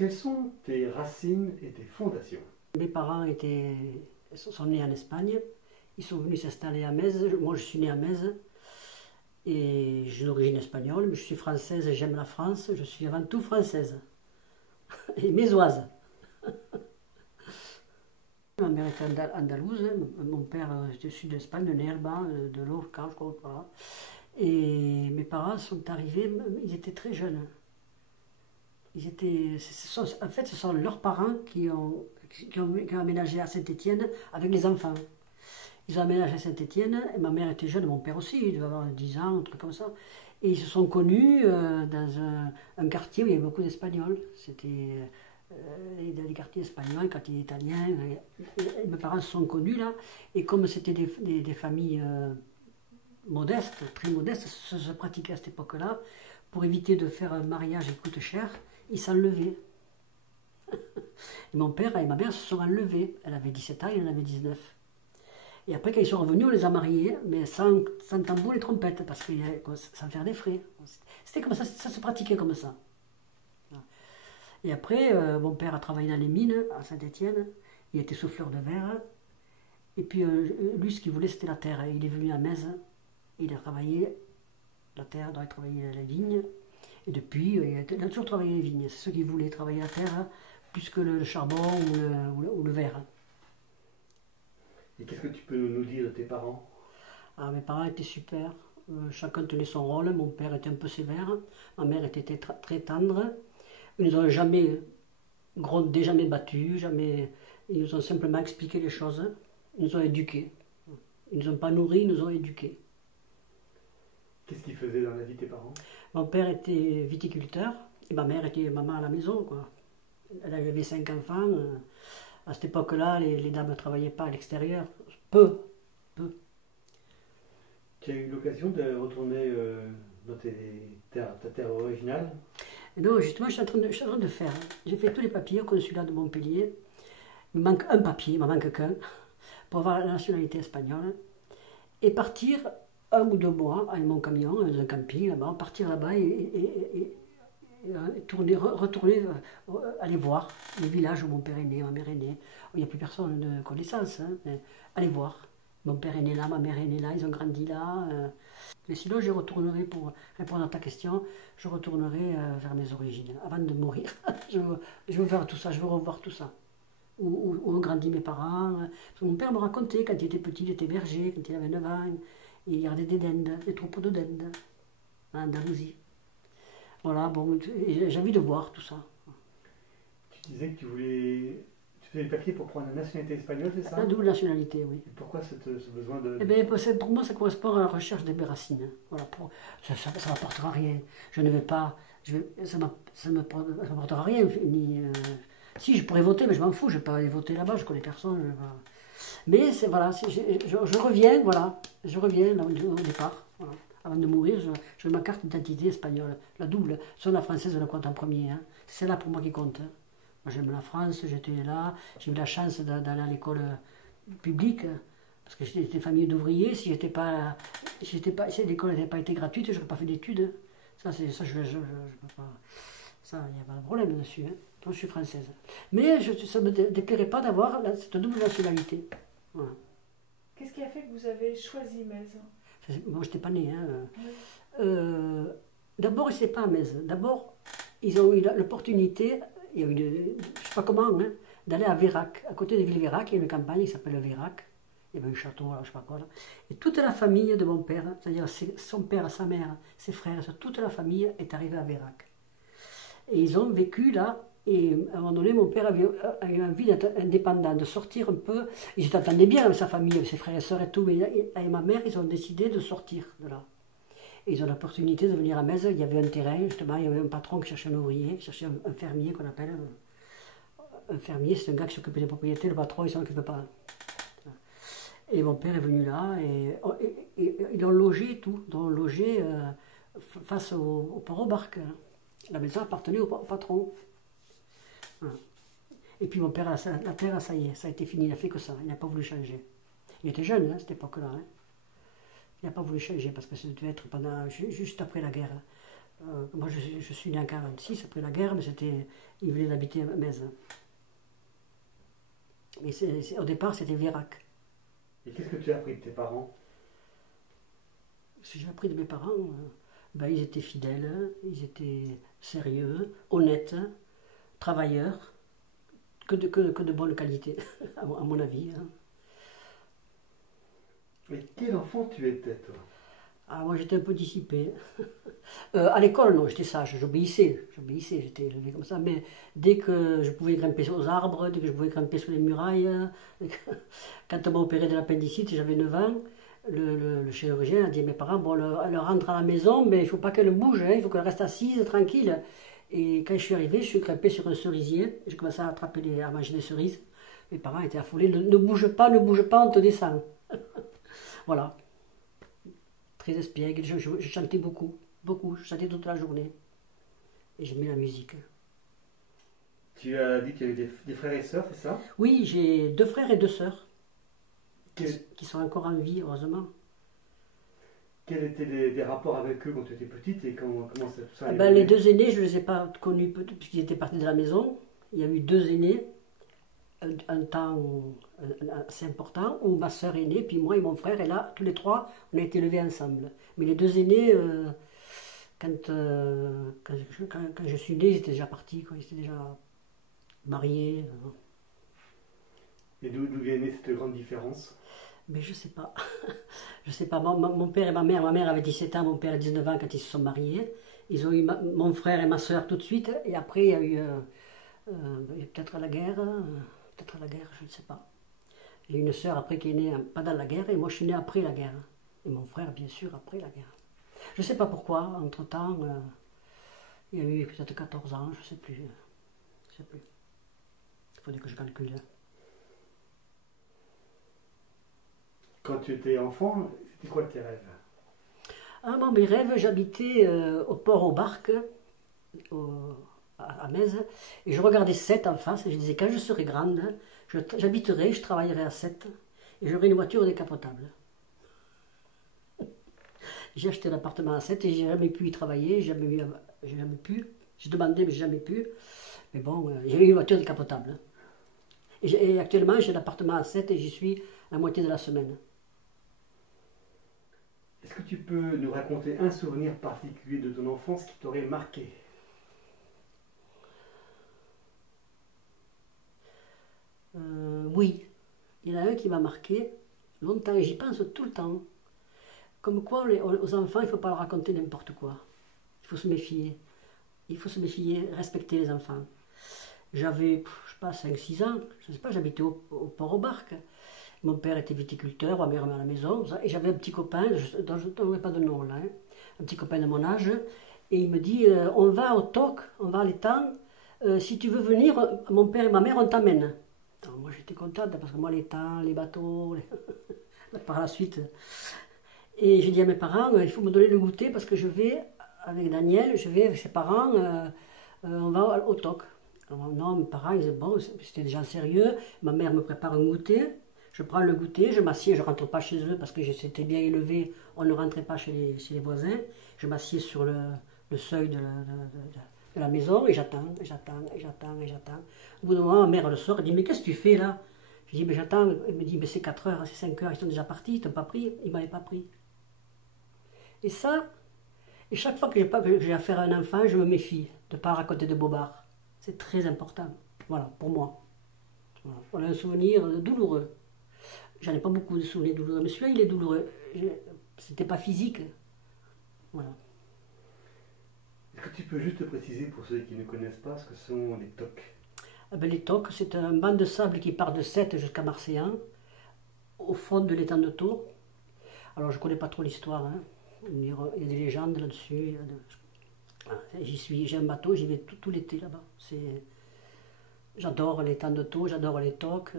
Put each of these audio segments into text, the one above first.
Quelles sont tes racines et tes fondations? Mes parents sont nés en Espagne, ils sont venus s'installer à Metz. Moi je suis née à Metz et j'ai d'origine espagnole, mais je suis française et j'aime la France. Je suis avant tout française et mésoise. Ma mère était andalouse, mon père était du sud d'Espagne, de Nerba, de Lorca, je crois. Voilà. Et mes parents sont arrivés, ils étaient très jeunes. En fait, ce sont leurs parents qui ont aménagé à Saint-Étienne avec les enfants. Ils ont aménagé à Saint-Étienne, et ma mère était jeune, mon père aussi, il devait avoir 10 ans, un truc comme ça. Et ils se sont connus dans un quartier où il y avait beaucoup d'Espagnols. C'était dans les quartiers espagnols, les quartiers italiens. Et mes parents se sont connus là, et comme c'était des familles modestes, très modestes, ça se pratiquait à cette époque-là, pour éviter de faire un mariage qui coûte cher, ils s'enlevaient. Et mon père et ma mère se sont enlevés. Elle avait 17 ans, il en avait 19. Et après, quand ils sont revenus, on les a mariés, mais sans tambour et trompette, parce que sans faire des frais. C'était comme ça se pratiquait comme ça. Et après, mon père a travaillé dans les mines à Saint-Étienne, il était souffleur de verre. Et puis, lui, ce qu'il voulait, c'était la terre. Il est venu à Metz, il a travaillé la terre, il a travaillé les vignes. Et depuis, il a toujours travaillé les vignes. C'est ceux qui voulaient travailler la terre, plus que le charbon ou le verre. Et qu'est-ce que tu peux nous dire de tes parents? Ah, mes parents étaient super. Chacun tenait son rôle. Mon père était un peu sévère. Ma mère était très tendre. Ils ne nous ont jamais grondé, jamais battus. Ils nous ont simplement expliqué les choses. Ils nous ont éduqués. Ils ne nous ont pas nourris, ils nous ont éduqués. Qu'est-ce qu'ils faisaient dans la vie, tes parents? Mon père était viticulteur et ma mère était maman à la maison, quoi. Elle avait 5 enfants. À cette époque-là, les dames ne travaillaient pas à l'extérieur. Peu. Tu as eu l'occasion de retourner dans ta terre originale? Et donc, justement, je suis en train de faire. J'ai fait tous les papiers au consulat de Montpellier. Il me manque un papier, il ne m'en manque qu'un, pour avoir la nationalité espagnole. Et partir 1 ou 2 mois avec mon camion, dans un camping là-bas, partir là-bas et retourner, aller voir le village où mon père est né, ma mère est née. Il n'y a plus personne de connaissance, hein, mais aller voir. Mon père est né là, ma mère est née là, ils ont grandi là. Mais sinon, je retournerai, pour répondre à ta question, je retournerai vers mes origines, avant de mourir. Je veux faire tout ça, je veux revoir tout ça. Où ont grandi mes parents. Parce que mon père me racontait, quand il était petit, il était berger, quand il avait 9 ans, il gardait des dindes, des troupeaux de dindes, en Andalousie. Voilà, bon, j'ai envie de voir tout ça. Tu disais que tu faisais le papier pour prendre la nationalité espagnole, c'est ça? La double nationalité, oui. Et pourquoi ce besoin de... Eh bien, pour moi, ça correspond à la recherche des racines. Voilà, ça ne m'apportera rien. Je ne vais pas... ça ne m'apportera rien. Si, je pourrais voter, mais je m'en fous. Je ne vais pas aller voter là-bas, je connais personne. Mais voilà, je reviens, voilà. Je reviens là, au départ. Voilà. Avant de mourir, je veux ma carte d'identité espagnole. La double. Sur la française, je la compte en premier. Hein. C'est celle-là pour moi qui compte. Hein. Moi, j'aime la France, j'étais là. J'ai eu la chance d'aller à l'école publique. Parce que j'étais une famille d'ouvriers. Si l'école n'avait pas été gratuite, je n'aurais pas fait d'études. Ça, je peux pas. Ça, il n'y a pas de problème dessus. Hein. Donc, je suis française. Mais ça ne me déplairait pas d'avoir cette double nationalité. Voilà. Qu'est-ce qui a fait que vous avez choisi Metz? Moi, je n'étais pas née. Hein. Oui. D'abord, ce n'est pas à Metz. D'abord, ils ont eu l'opportunité, je ne sais pas comment, hein, d'aller à Vérac. À côté de Villeveyrac, il y a une campagne qui s'appelle Vérac. Il y avait un château, je ne sais pas quoi. Là. Et toute la famille de mon père, c'est-à-dire son père, sa mère, ses frères, toute la famille est arrivée à Vérac. Et ils ont vécu là. Et à un moment donné, mon père avait eu envie d'être indépendant, de sortir un peu. Ils s'entendaient bien avec sa famille, avec ses frères et sœurs et tout, mais avec ma mère, ils ont décidé de sortir de là. Et ils ont l'opportunité de venir à Metz. Il y avait un terrain, justement, il y avait un patron qui cherchait un ouvrier, qui cherchait un fermier qu'on appelle. Un fermier, c'est un gars qui s'occupe des propriétés, le patron, il ne s'en occupe pas. Et mon père est venu là, et ils l'ont logé et tout. Ils l'ont logé face au port aux barques. La maison appartenait au patron. Et puis mon père, la terre, ça y est, ça a été fini, il n'a fait que ça, il n'a pas voulu changer. Il était jeune à cette époque-là. Hein. Il n'a pas voulu changer parce que ça devait être juste après la guerre. Moi, je suis né en 1946, après la guerre, mais ils venaient d'habiter à Metz. Mais au départ, c'était Vierac. Et qu'est-ce que tu as appris de tes parents? Ce que j'ai appris de mes parents, ben, ils étaient fidèles, ils étaient sérieux, honnêtes, travailleurs, que de bonne qualité, à mon avis. Hein. Et quel enfant tu étais, toi? Ah, moi, j'étais un peu dissipé. À l'école, non, j'étais sage, j'obéissais, j'étais élevé comme ça. Mais dès que je pouvais grimper aux arbres, dès que je pouvais grimper sur les murailles, quand on m'a opéré de l'appendicite, j'avais 9 ans, le chirurgien a dit à mes parents, bon, elle rentre à la maison, mais il ne faut pas qu'elle bouge, hein, il faut qu'elle reste assise, tranquille. Et quand je suis arrivé, je suis grimpé sur un cerisier, j'ai commencé à à manger des cerises. Mes parents étaient affolés, ne bouge pas, on te descend. Voilà. Très espiègle, je chantais beaucoup, je chantais toute la journée. Et j'aimais la musique. Tu as dit que tu avais des frères et sœurs, c'est ça? Oui, j'ai 2 frères et 2 sœurs Quel- qui sont encore en vie, heureusement. Quels étaient les rapports avec eux quand tu étais petite et comment ça, tout ça a Ben, les évolué? 2 aînés, je ne les ai pas connus puisqu'ils étaient partis de la maison. Il y a eu 2 aînés, un temps assez important, où ma sœur est née, puis moi et mon frère, et là, tous les 3, on a été élevés ensemble. Mais les 2 aînés, quand je suis née, ils étaient déjà partis, quoi. Ils étaient déjà mariés. Et d'où vient née cette grande différence? Mais je sais pas. Je sais pas. Mon père et ma mère avaient 17 ans, mon père a 19 ans quand ils se sont mariés. Ils ont eu mon frère et ma soeur tout de suite, et après il y a eu peut-être la guerre, je ne sais pas. J'ai une sœur après qui est née pendant la guerre, et moi je suis née après la guerre. Et mon frère, bien sûr, après la guerre. Je ne sais pas pourquoi, entre-temps, il y a eu peut-être 14 ans, je ne sais plus. Je sais plus. Il faudrait que je calcule. Quand tu étais enfant, c'était quoi tes rêves? Ah, moi, mes rêves, j'habitais au port aux Barques, à Metz, et je regardais Sète en face, et je disais, quand je serai grande, j'habiterai, je travaillerai à Sète, et j'aurai une voiture décapotable. J'ai acheté l'appartement à Sète, et j'ai jamais pu y travailler, j'ai jamais pu. J'ai demandé, mais j'ai jamais pu. Mais bon, j'ai eu une voiture décapotable. Et actuellement, j'ai l'appartement à Sète, et j'y suis la moitié de la semaine. Est-ce que tu peux nous raconter un souvenir particulier de ton enfance qui t'aurait marqué? Oui, il y en a un qui m'a marqué longtemps, et j'y pense tout le temps. Comme quoi, aux enfants, il ne faut pas leur raconter n'importe quoi. Il faut se méfier. Il faut se méfier, respecter les enfants. J'avais, je sais pas, 5-6 ans, je ne sais pas, j'habitais au port aux Barques. Mon père était viticulteur, ma mère à la maison, et j'avais un petit copain, dont je ne donnerai pas de nom là, hein, un petit copain de mon âge, et il me dit, on va au TOC, on va à l'étang, si tu veux venir, mon père et ma mère, on t'amène. Alors, moi j'étais contente, parce que moi l'étang, les bateaux, par la suite. Et j'ai dit à mes parents, il faut me donner le goûter, parce que je vais, avec Daniel, je vais avec ses parents, on va au TOC. Alors, non, mes parents, ils disaient, bon, c'était des gens sérieux, ma mère me prépare un goûter. Je prends le goûter, je m'assieds, je ne rentre pas chez eux parce que j'étais bien élevé, on ne rentrait pas chez les voisins. Je m'assieds sur le seuil de la maison et j'attends. Au bout d'un moment, ma mère elle sort, elle dit, mais qu'est-ce que tu fais là? Je dis, mais j'attends. Elle me dit, mais c'est 4 heures, c'est 5 heures, ils sont déjà partis, ils t'ont pas pris, ils ne m'avaient pas pris. Et ça, et chaque fois que j'ai affaire à un enfant, je me méfie de ne pas raconter de bobards. C'est très important, voilà, pour moi. Voilà un souvenir douloureux. J'en ai pas beaucoup de souvenirs douloureux, mais celui-là, il est douloureux. C'était pas physique. Voilà. Est-ce que tu peux juste préciser pour ceux qui ne connaissent pas ce que sont les TOC? Ah ben, les TOC, c'est un banc de sable qui part de Sète jusqu'à Marseillan, au fond de l'étang de Thau. Alors, je connais pas trop l'histoire. Hein. Il y a des légendes là-dessus. J'y suis, j'ai un bateau, j'y vais tout l'été là-bas. J'adore l'étang de Thau, j'adore les TOC.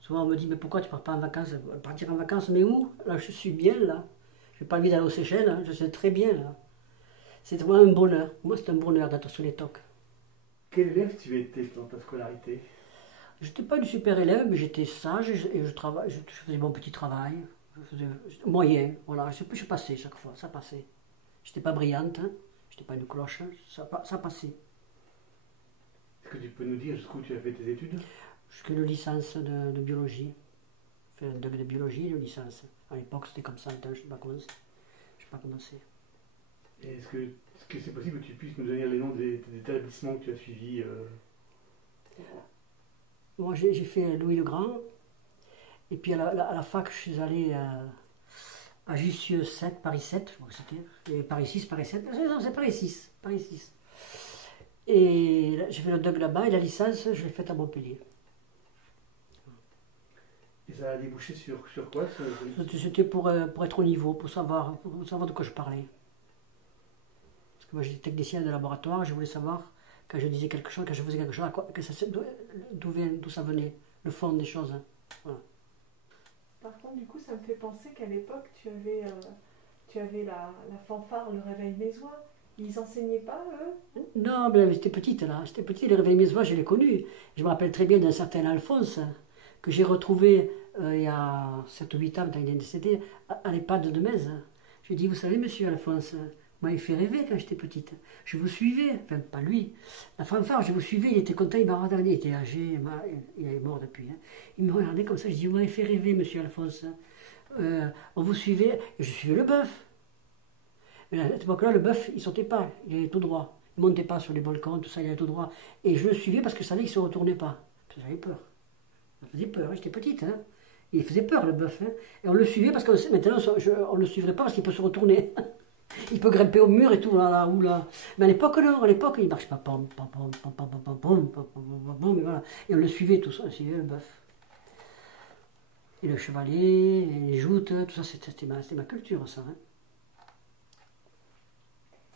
Souvent on me dit, mais pourquoi tu ne pars pas en vacances? Partir en vacances, mais où? Là, je suis bien, là. Je n'ai pas envie d'aller aux Seychelles, hein. Je sais très bien, là. C'est vraiment un bonheur. Moi, c'est un bonheur d'être sur les TOC. Quel élève tu étais dans ta scolarité? Je n'étais pas une super élève, mais j'étais sage et je faisais mon petit travail. Je faisais moyen, voilà. Je passais chaque fois, ça passait. Je n'étais pas brillante, hein. C'était pas une cloche, ça passait. Est-ce que tu peux nous dire jusqu'où tu as fait tes études? Jusqu'à une licence de biologie. J'ai fait un doc de biologie et une licence. À l'époque, c'était comme ça, je n'ai pas commencé. Et est-ce que c'est possible que tu puisses nous donner les noms des établissements que tu as suivis Moi, j'ai fait Louis le Grand. Et puis à la fac, je suis allé à Jussieu 7, Paris 7, je crois que c'était. Et Paris 6, Paris 7. Non, c'est Paris 6. Paris 6. Et j'ai fait le doc là-bas et la licence, je l'ai faite à Montpellier. Et ça a débouché sur quoi C'était pour être au niveau, pour savoir de quoi je parlais. Parce que moi j'étais technicien de laboratoire, je voulais savoir, quand je disais quelque chose, quand je faisais quelque chose, d'où ça venait, le fond des choses. Voilà. Par contre, du coup, ça me fait penser qu'à l'époque, tu avais la fanfare, le réveil mésois. Ils enseignaient pas, eux? Non, mais j'étais petite là. J'étais petite, les réveils mésois, je les connus. Je me rappelle très bien d'un certain Alphonse, que j'ai retrouvé il y a 7 ou 8 ans, quand il est décédé, à l'EHPAD de Metz. Je lui ai dit, vous savez, monsieur Alphonse, moi, il fait rêver quand j'étais petite. Je vous suivais, enfin, pas lui. La fanfare, je vous suivais, il était content, il m'a regardé, il était âgé, il est mort depuis. Hein. Il me regardait comme ça, je dis, vous m'avez fait rêver, monsieur Alphonse. On vous suivait, et je suivais le bœuf. Mais à cette époque-là, le bœuf, il ne sautait pas, il allait tout droit. Il ne montait pas sur les balcons, tout ça, il allait tout droit. Et je le suivais parce que je savais qu'il ne se retournait pas. Parce que j'avais peur. Ça faisait peur, hein, j'étais petite. Hein. Il faisait peur, le bœuf. Hein. Et on le suivait parce que maintenant, on ne le suivrait pas parce qu'il peut se retourner. Il peut grimper au mur et tout, là, ou là. Mais à l'époque, non, à l'époque, il ne marche pas. Pom, pom, pom, pom, pom, pom, pom, pom, pom, pom, pom, et voilà. Et on le suivait, tout ça, on suivait le bœuf. Et le chevalet, les joutes, tout ça, c'était ma culture, ça. Hein.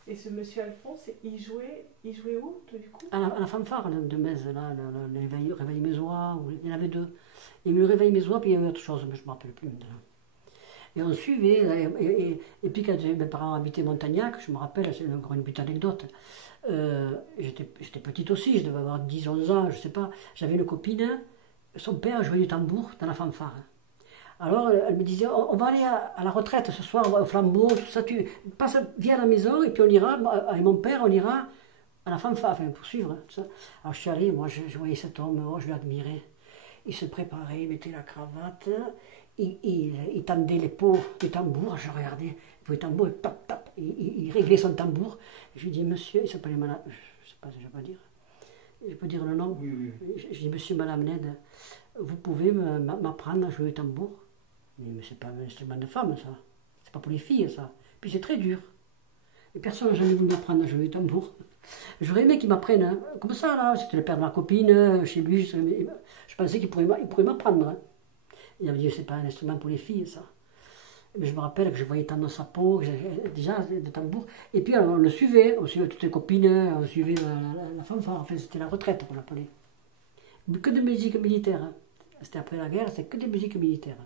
Et ce monsieur Alphonse, il jouait où, du coup? À la fanfare de Metz, là, le réveil mésois, il y en avait deux. Il y a eu le réveil mésois, puis il y a eu autre chose, mais je ne me rappelle plus maintenant. Et on suivait, et puis quand mes parents habitaient Montagnac, je me rappelle, c'est encore une petite anecdote, j'étais petite aussi, je devais avoir 10, 11 ans, je ne sais pas, j'avais une copine, son père jouait du tambour dans la fanfare. Alors elle me disait, on va aller à la retraite ce soir, au flambeau, tout ça, tu viens à la maison, et puis on ira, avec mon père, on ira à la fanfare, enfin pour suivre. Tout ça. Alors je suis allé, moi je voyais cet homme, je l'admirais. Il se préparait, il mettait la cravate, il tendait les pots du tambour, je regardais, le tambour, et tap, tap, il réglait son tambour. Je lui dis, monsieur, il s'appelait Madame, je ne sais pas si je peux dire, je peux dire le nom. Oui. Je dis, monsieur, Madame Ned, vous pouvez m'apprendre à jouer le tambour? Il dit, mais c'est pas un instrument de femme, ça. C'est pas pour les filles, ça. Puis c'est très dur. Et personne n'a jamais voulu m'apprendre à jouer le tambour. J'aurais aimé qu'il m'apprenne, hein. Comme ça, là. C'était le père de ma copine, chez lui. Je pensais qu'il pourrait m'apprendre. Hein. Il avait dit, c'est pas un instrument pour les filles, ça. Mais je me rappelle que je voyais tendre sa peau, déjà, le tambour. Et puis, alors, on suivait toutes les copines, on suivait la fanfare. Enfin, c'était la retraite qu'on l'appelait. Que de musique militaire. Hein. C'était après la guerre, c'était que des musiques militaires.